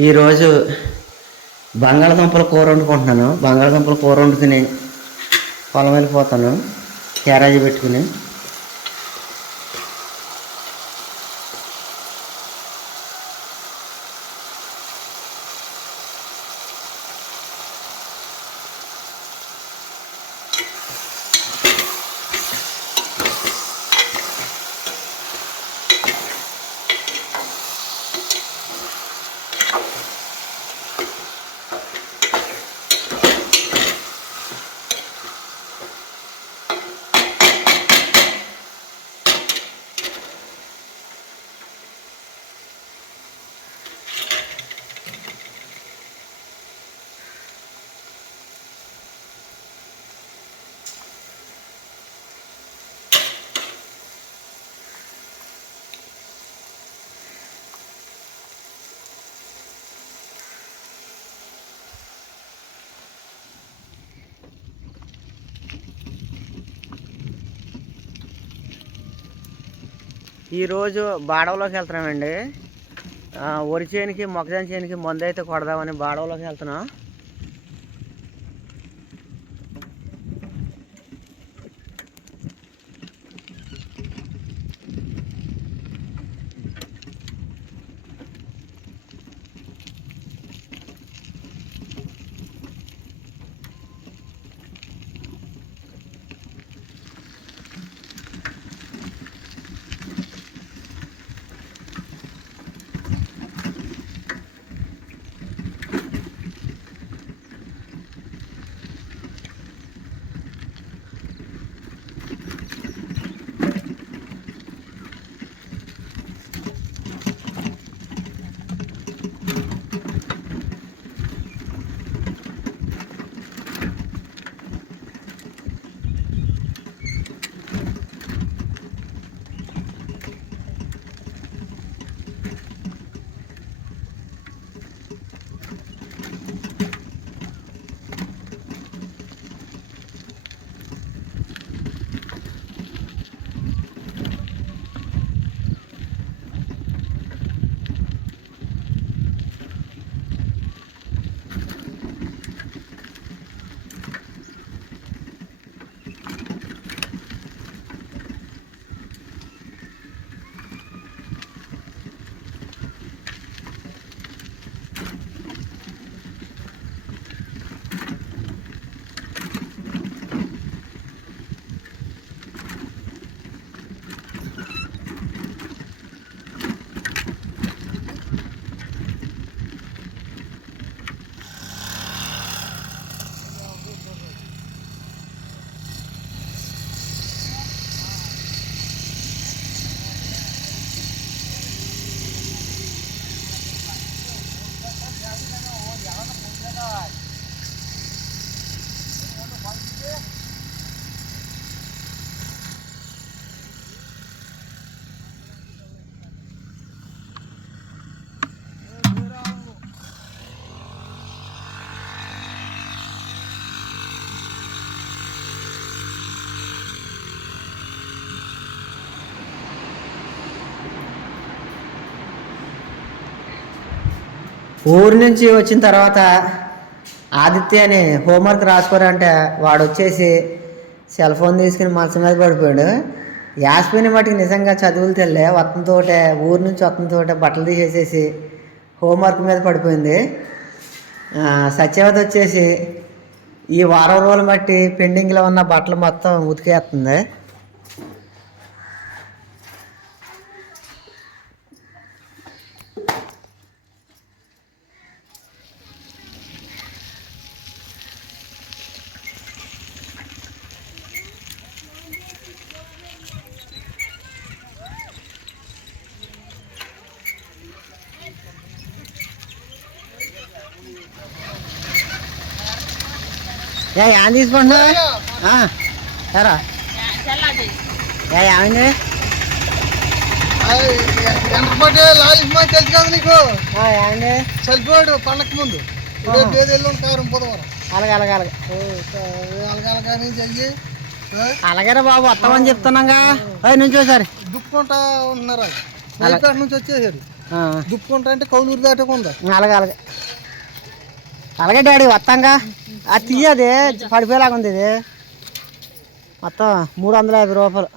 ఈరోజు బంగాళదుంపల కూర వండుకుంటున్నాను. బంగాళదుంపల కూర వండుకుని పొలం వెళ్ళిపోతాను. క్యారేజీ పెట్టుకుని. ఈరోజు బాడవలోకి వెళ్తున్నామండి. వరి చేనికి మొక్కజొన్న చేనికి మందు అయితే కొడదామని బాడవలోకి వెళ్తున్నాం. ఊరి నుంచి వచ్చిన తర్వాత ఆదిత్య అని హోంవర్క్ రాసుకోరంటే వాడు వచ్చేసి సెల్ ఫోన్ తీసుకుని మంచం మీద పడిపోయాడు. యాస్మిని మటుకు నిజంగా చదువులు తెల్లే వతంతోటే ఊరి నుంచి వత్తంతోటే బట్టలు తీసేసేసి హోంవర్క్ మీద పడిపోయింది. ఆ, సత్యవతి వచ్చేసి ఈ వారం రోజులు బట్టి పెండింగ్లో ఉన్న బట్టలు మొత్తం ఉతికేస్తుంది. ఏ ఏం తీసుకుంటున్నా సరా. ఏ ఏమైంది? తెలుసు కదా నీకు? చనిపోయాడు పండగ ముందు. వెళ్ళి కారం అలాగే అలాగే అలాగే. అలాగేరా బాబు వస్తామని చెప్తున్నాగా. అయ్యి నుంచి ఒకసారి. దుక్కుంటా ఉంటున్నారు అది బయట నుంచి వచ్చేసారు. ఆ, దుప్పుకుంటా అంటే కౌలూరు దాటకుండా. అలాగే అలాగే. అలాగే డాడీ వస్తాంగా. అది పడిపోయేలాగా ఉంది ఇది. మొత్తం మూడు వందల యాభై రూపాయలు.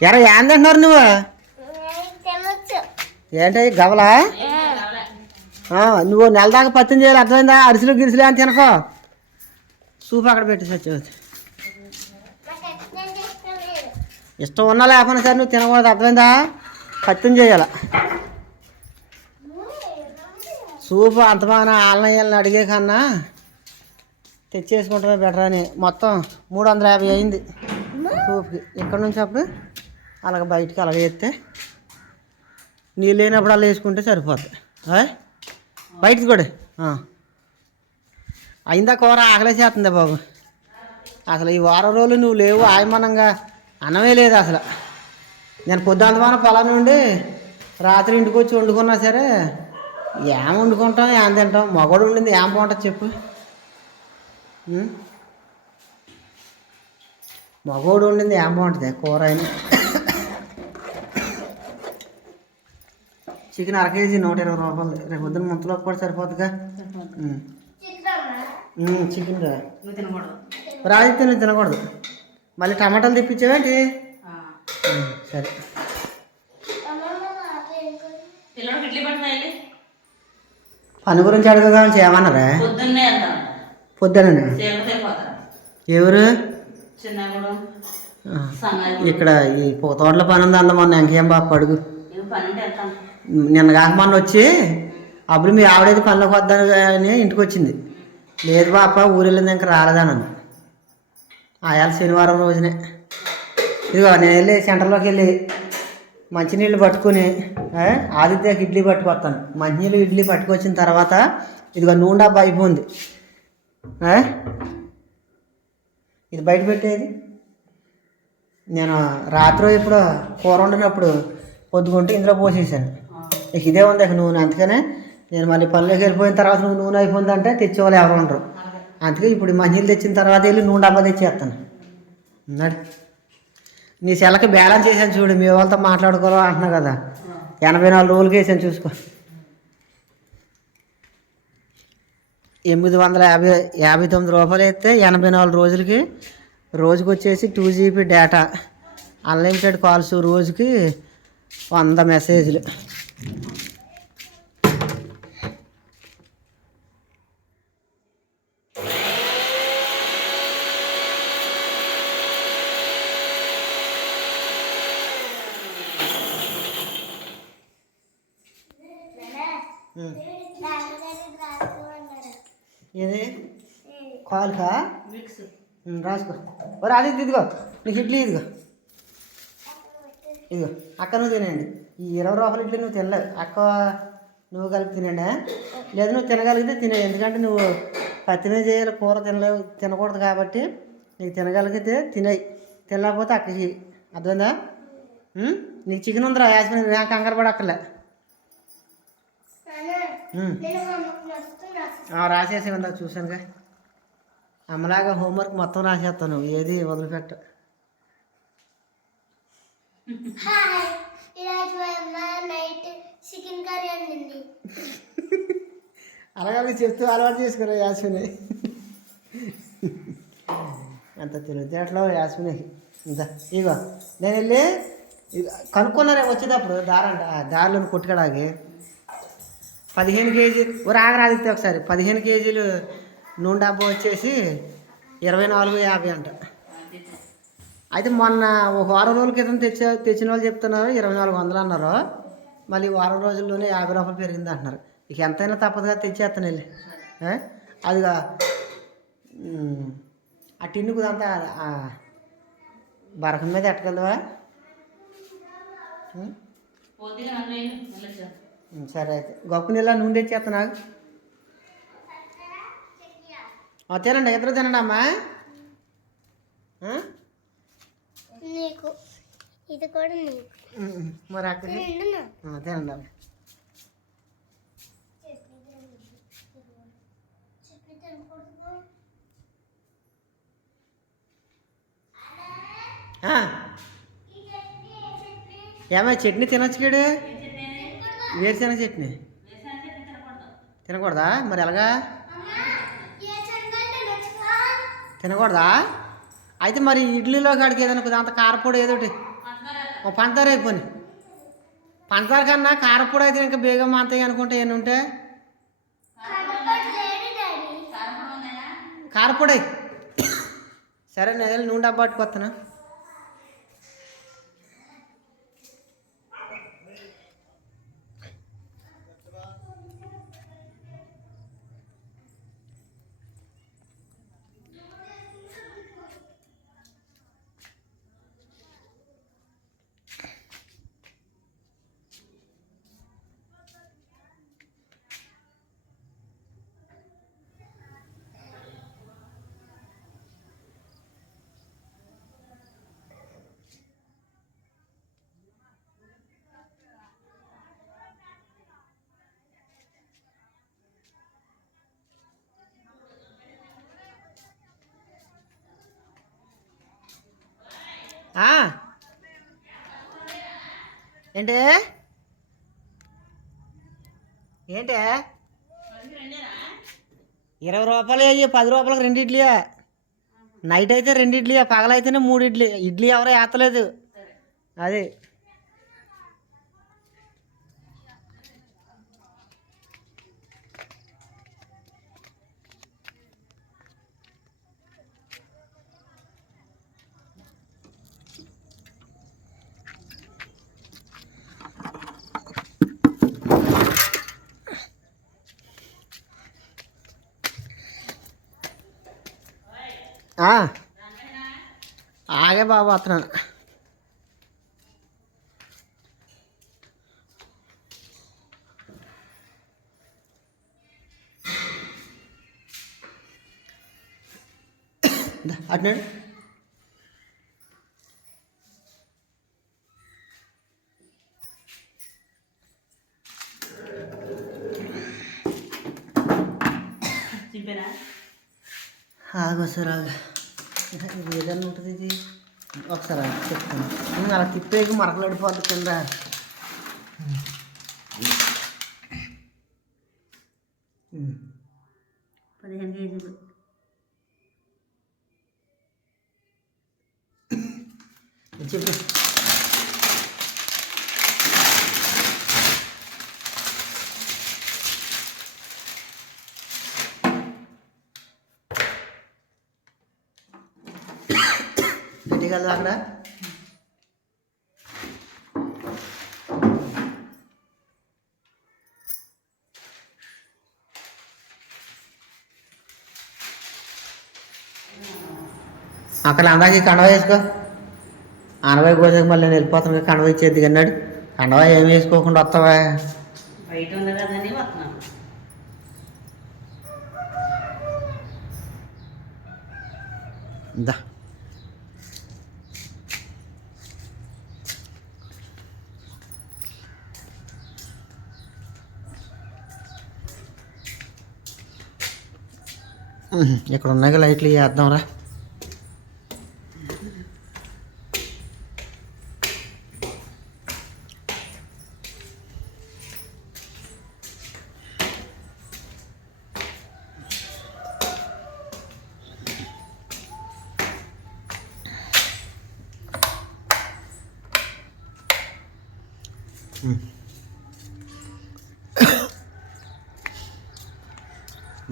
ఎరా ఏంటంటున్నారు నువ్వు? ఏంటి గవలా? నువ్వు నెల దాకా పత్యం చేయాలి అర్థమైందా? అరిసెలు గిరిసెలు అని తినకో? సూప్ అక్కడ పెట్టి సత్యవతి ఇష్టం ఉన్నా లేకపోయినా సరే నువ్వు తినకూడదు అర్థమైందా? పత్యం చేయాల? సూపు అంత బాగా ఆలనయ్యాలని అడిగే కన్నా తెచ్చేసుకుంటమే బెటర్ అని. మొత్తం మూడు వందల యాభై అయింది సూప్కి. ఇక్కడ నుంచి అప్పుడు అలాగ బయటికి అలాగ వేస్తే నీళ్ళు లేనప్పుడు అలా వేసుకుంటే సరిపోద్ది. బయటికి కూడా? అయిందా కూర? ఆకలేసేస్తుంది బాబు? అసలు ఈ వారం రోజులు నువ్వు లేవు ఆయమనంగా అన్నమే లేదు అసలు. నేను పొద్దుంతమాన పొలం నుండి రాత్రి ఇంటికి వచ్చి వండుకున్నా సరే ఏం వండుకుంటాం ఏం తింటాం? మగవాడు ఉండింది ఏం బాగుంటుంది చెప్పు? మగవాడు ఉండింది ఏం బాగుంటుంది? కూర అయినా. చికెన్ అర కేజీ నూట ఇరవై రూపాయలు. రేపు పొద్దున్న ముంతలో కూడా సరిపోతుందిగా? చికెన్ రా. రాజు తిని తినకూడదు. మళ్ళీ టమాటాలు తెప్పించావేంటి సరే. పని గురించి అడగగా చేయమన్నారా? పొద్దున్నే ఎవరు? ఇక్కడ ఈ పూ- తోటల పని ఉంది అన్న మొన్న ఇంకేం ఉంటే వెళ్తాం. నిన్న కాక మొన్న వచ్చి అప్పుడు మీ ఆవిడైతే పనిలోకి వద్దాను అని ఇంటికి వచ్చింది. లేదు పాప ఊరు వెళ్ళింది ఇంకా రాలేదానని ఆయాల శనివారం రోజునే. ఇదిగో నేను వెళ్ళి సెంటర్లోకి వెళ్ళి మంచినీళ్ళు పట్టుకుని ఆదిత్యకి ఇడ్లీ పట్టుకొస్తాను. మంచినీళ్ళు ఇడ్లీ పట్టుకొచ్చిన తర్వాత ఇదిగో నూనె డబ్బా అయిపోయింది ఇది బయట పెట్టేది. నేను రాత్రి ఇప్పుడు కూర వండినప్పుడు పొద్దుకుంటే ఇందులో పోసేసాను. ఇక ఇదే ఉంది ఇక నూనె. అందుకనే నేను మళ్ళీ పనిలోకి వెళ్ళిపోయిన తర్వాత నువ్వు నూనె అయిపోయిందంటే తెచ్చేవాళ్ళు ఎవరు ఉండరు. అందుకే ఇప్పుడు మంజీలు తెచ్చిన తర్వాత వెళ్ళి నూనె డబ్బా తెచ్చేస్తాను. అన్నాడు నీ సెలకి బ్యాలెన్స్ వేసాను చూడు మీ వాళ్ళతో మాట్లాడుకోవాలి అంటున్నావు కదా. ఎనభై నాలుగు రోజులకి వేసాను చూసుకో. ఎనిమిది వందల యాభై యాభై తొమ్మిది రూపాయలు అయితే ఎనభై నాలుగు రోజులకి రోజుకి వచ్చేసి two GB data unlimited calls రోజుకి వంద మెసేజ్లు. ఏది? కాల్కా రాసుకో. ఒరే అది ఇదిగో నీకు ఇడ్లీ ఇదిగో. ఇదిగో అక్క నువ్వు తినండి ఈ ఇరవై రూపాయల ఇడ్లీ నువ్వు తినలేవు అక్క నువ్వు కలిపి తినండి? లేదు నువ్వు తినగలిగితే తినే. ఎందుకంటే నువ్వు పత్తిమే చేయాలి కూర తినలేవు తినకూడదు కాబట్టి నీకు తినగలిగితే తినేయి. తినలేకపోతే అక్కకి అర్థమైందా? నీకు చికెన్ ఉందిరా యాస్మిన్ నాకు కంగారు పడక్కర్లే. రాసేసి ఉందా? చూశానుగా. అమ్మలాగా హోంవర్క్ మొత్తం రాసేస్తాను. ఏది వదిలిపెట్ట. అలాగే చెప్తూ అలవాటు చేసుకురా యాస్మిని. అంత తెలివితేటలో యాస్మిని. ఇంత. ఇగో నేను వెళ్ళి కనుక్కున్నారే వచ్చేటప్పుడు దారంట. దారిలో కొట్టుకడాకి. పదిహేను కేజీలు ఓ రాగరాదితే ఒకసారి. పదిహేను కేజీలు నూనె డబ్బా వచ్చేసి ఇరవై నాలుగు యాభై అంట. అయితే మొన్న ఒక వారం రోజుల క్రితం తెచ్చే తెచ్చిన వాళ్ళు చెప్తున్నారు ఇరవై నాలుగు వందలు అన్నారు. మళ్ళీ వారం రోజుల్లోనే యాభై రూపాయలు పెరిగింది అంటున్నారు. ఇక ఎంతైనా తప్పదుగా తెచ్చేస్తాను వెళ్ళి అదిగా ఆ టిన్నుకు అంతా బరకం మీద ఎట్టగలవా? సరే. అయితే గప్పునెలా నూనె తెచ్చేస్తా తినండి ఇద్దరు తినండి అమ్మా. ఇది కూడా మరి అక్కడ తినండి అమ్మా. ఏమై చట్నీ తినొచ్చుకిడు వేరుశెనగ చట్నీ. తినకూడదా? మరి ఎలాగా? తినకూడదా? అయితే మరి ఇడ్లీలో కాడికి ఏదైనా కొద్దిగా అంత కారపొడి ఏదో ఒకటి. ఓ పంచదార అయిపోయి పంచదార కన్నా కారపొడి అయితే ఇంకా బేగం మాంతాయి అనుకుంటే ఏమి ఉంటే? కారపొడి. సరే నేను వెళ్ళి నూనె డబ్బా పట్టుకొస్తాను. ఏంటి? ఏంటి? ఇరవై రూపాయలు అయ్యి పది రూపాయలకు రెండు ఇడ్లీయా. నైట్ అయితే రెండు ఇడ్లీయా పగలైతేనే మూడు ఇడ్లీ. ఇడ్లీ ఎవరో వేస్తలేదు అది. ఆగే బాబు వస్తున్నాను అటు ఆగు సార్ ఆగు ఇది ఏదన్నా ఉంటుంది ఇది ఒకసారి ఆగు, చెప్తాను ఉమ్, అలా తిప్పేకి మరకలు అడిపోద్ది కింద ఉమ్. పదిహేను కేజీలు ఇది చెప్పు గట్టిగా వెళ్దాం అక్కడ అందాక కండవ వేసుకో. అనవై కోసాక మళ్ళీ నేను వెళ్ళిపోతాను కదా, కండవ ఇచ్చేది అన్నాడు. కండవ ఏం వేసుకోకుండా వస్తావా? బయట ఉంది కదని వస్తున్నాను. దా. ఉహు, ఇక్కడ ఉన్నాయి కదా లైట్లు వేద్దాంరా.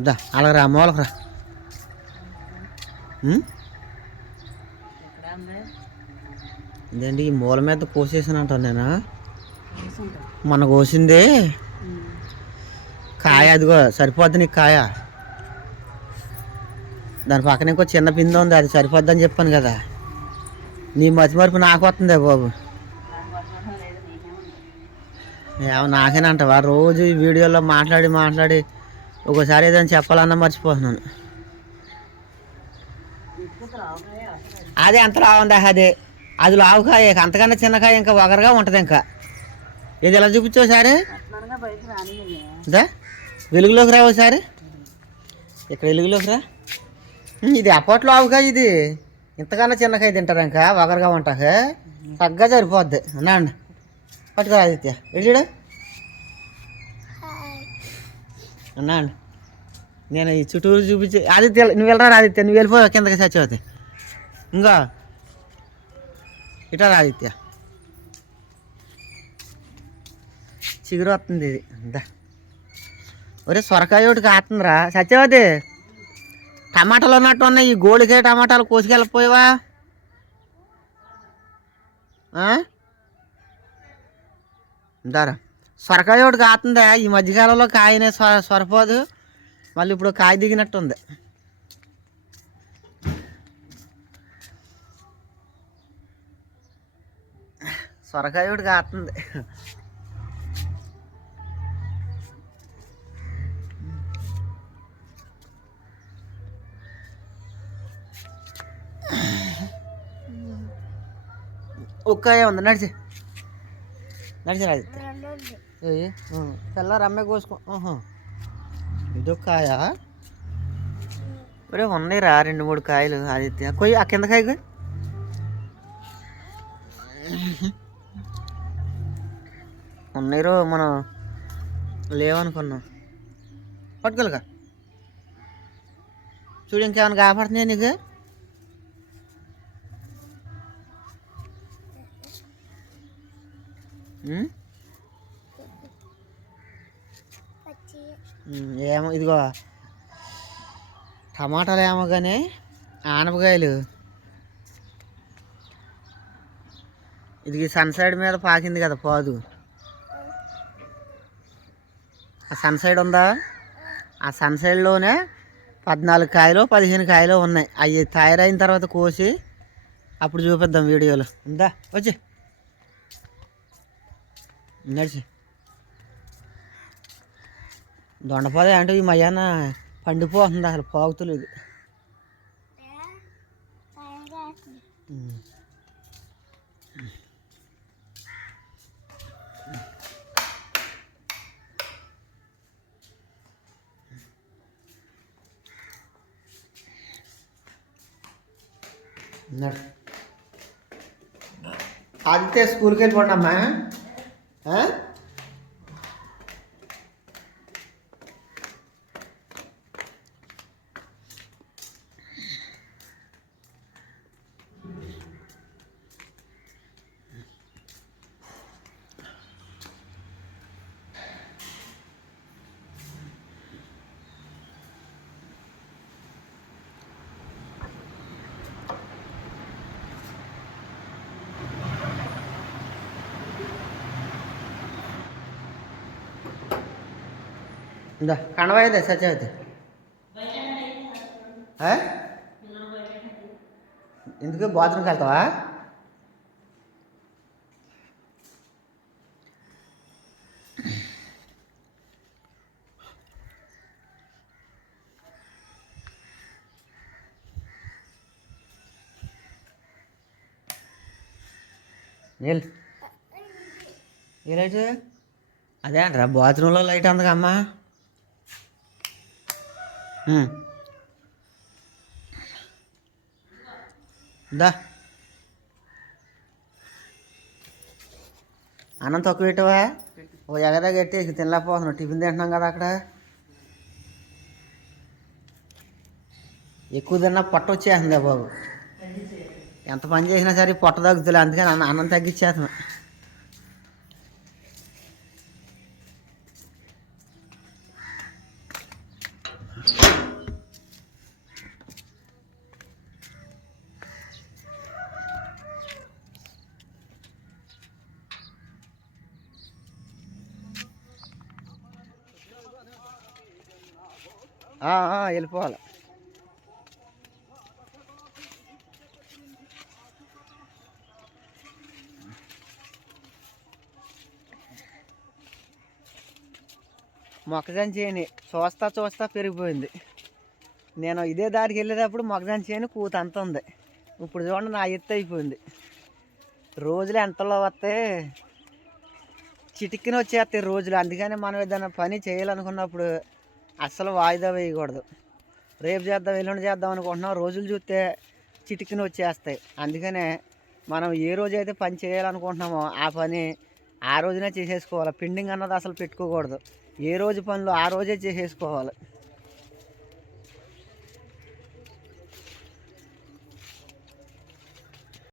దా అలాగ మూలకరా ఇదేంటి ఈ మూల మీద కోసేసానంటాను నేను? మన కోసింది. కాయ అదిగో సరిపోద్ది నీకు కాయ. దాని పక్కన ఇంకో చిన్న పిండి ఉంది అది సరిపోద్ది అని చెప్పాను కదా. నీ మతి మరుపు నాకు వస్తుందే బాబు. ఏమో వర్షం లేదు ఏమో నాకేనంటవా రోజు ఈ వీడియోలో మాట్లాడి మాట్లాడి ఒకసారి ఏదైనా చెప్పాలన్నా మర్చిపోతున్నాను. అదే అంత లావుందా అదే? అది లావుకాయ అంతకన్నా చిన్నకాయ ఇంకా వగరగా ఉంటుంది ఇంకా. ఇది ఎలా చూపించావు సారే దా వెలుగులోకి రావు ఒకసారి. ఇక్కడ వెలుగులోకి రా. ఇది అప్పట్లో ఆవుకాయ ఇది. ఇంతకన్నా చిన్నకాయ తింటారు ఇంకా వగరగా ఉంటాక తగ్గ సరిపోద్ది. అన్నా అండి పట్టుకురా ఆదిత్య. వెళ్ళాడు అన్నా నేను ఈ చుట్టూరు చూపించి ఆదిత్య నువ్వు వెళ్ళరా ఆదిత్య? నువ్వు వెళ్ళిపో కిందకి సచ్చిపోతే ఇంకా. ఇటారా ఆదిత్య. చిగురు వస్తుంది ఇది. అంతా ఒరే సొరకాయ ఒకటి కాస్తుందిరా. సత్యవతి టమాటాలు ఉన్నట్టు ఉన్నాయి. ఈ గోళికే టమాటాలు కోసుకెళ్ళిపోయావా? దారా సొరకాయ ఒకటి కాతుందా? ఈ మధ్యకాలంలో కాయనే సొర సొరపోదు. మళ్ళీ ఇప్పుడు కాయ దిగినట్టుంది. సొరకాయ ఒకటి కాస్తుంది ఒక్కాయ ఉంది. నడిచి. నడిచి రాజు తెల్లారు అమ్మాయి కోసుకో. ఆహా. ఇదొక కాయ. ఒరే ఉన్నాయిరా రెండు మూడు కాయలు ఆదిత్య. కొయ్యి ఆ కింద కాయ కొయ్యి. ఉన్నాయిరో మనం లేవనుకున్నాం. పట్టుకోలేక. చూడు ఇంకేమైనా కాపాడుతున్నాయి నీకు? ఏమో ఇదిగో. టమాటాలు ఏమో కానీ ఆనపకాయలు. ఇది సన్ సైడ్ మీద పాకింది కదా పాదు. ఆ సన్ సైడ్ ఉందా? ఆ సన్ సైడ్లోనే పద్నాలుగు కాయలు పదిహేను కాయలు ఉన్నాయి. అవి తయారైన తర్వాత కోసి అప్పుడు చూపిద్దాం వీడియోలో. ఉందా? వచ్చి. నడిచి. దొండపాద అంటే ఈ మధ్యాహ్న పండిపోతుంది అసలు పాగుతలేదు ఉమ్. నడు. ఆదిత్య స్కూల్కి వెళ్ళిపోండి ఇందా కణవైతే సత్యవతి ఎందుకు బాత్రూమ్కి వెళ్తావా నీళ్ళు ఏ లైట్ అదే అంటారా బాత్రూంలో లైట్ అందుకు దా. అన్నం తక్కువ పెట్టవా? ఓ ఎగదా కట్టేసి తినలేకపోతున్నావు. టిఫిన్ తింటున్నాం కదా అక్కడ. ఎక్కువ తిన్నా పొట్ట వచ్చేస్తుందా బాబు. ఎంత పని చేసినా సరే పొట్ట తగ్గుతుంది అందుకని అన్నం అన్నం తగ్గించేస్తున్నాం ఆ, ఆ, వెళ్ళిపోవాలి. మొక్కజొన్న చేయని చూస్తా చూస్తా పెరిగిపోయింది. నేను ఇదే దారికి వెళ్ళేటప్పుడు మొక్కజొన్న చేయని కూత అంత ఉంది. ఇప్పుడు చూడండి నా ఎత్తు అయిపోయింది. రోజులు ఎంతలో వస్తే చిటికిన వచ్చేస్తాయి రోజులు. అందుకని మనం ఏదైనా పని చేయాలనుకున్నప్పుడు అస్సలు వాయిదా వేయకూడదు. రేపు చేద్దాం ఎల్లుండి చేద్దాం అనుకుంటున్నాం. రోజులు చూస్తే చిటికిన వచ్చేస్తాయి. అందుకనే మనం ఏ రోజైతే పని చేయాలనుకుంటున్నామో ఆ పని ఆ రోజునే చేసేసుకోవాలి. పెండింగ్ అన్నది అసలు పెట్టుకోకూడదు. ఏ రోజు పనులు ఆ రోజే చేసేసుకోవాలి.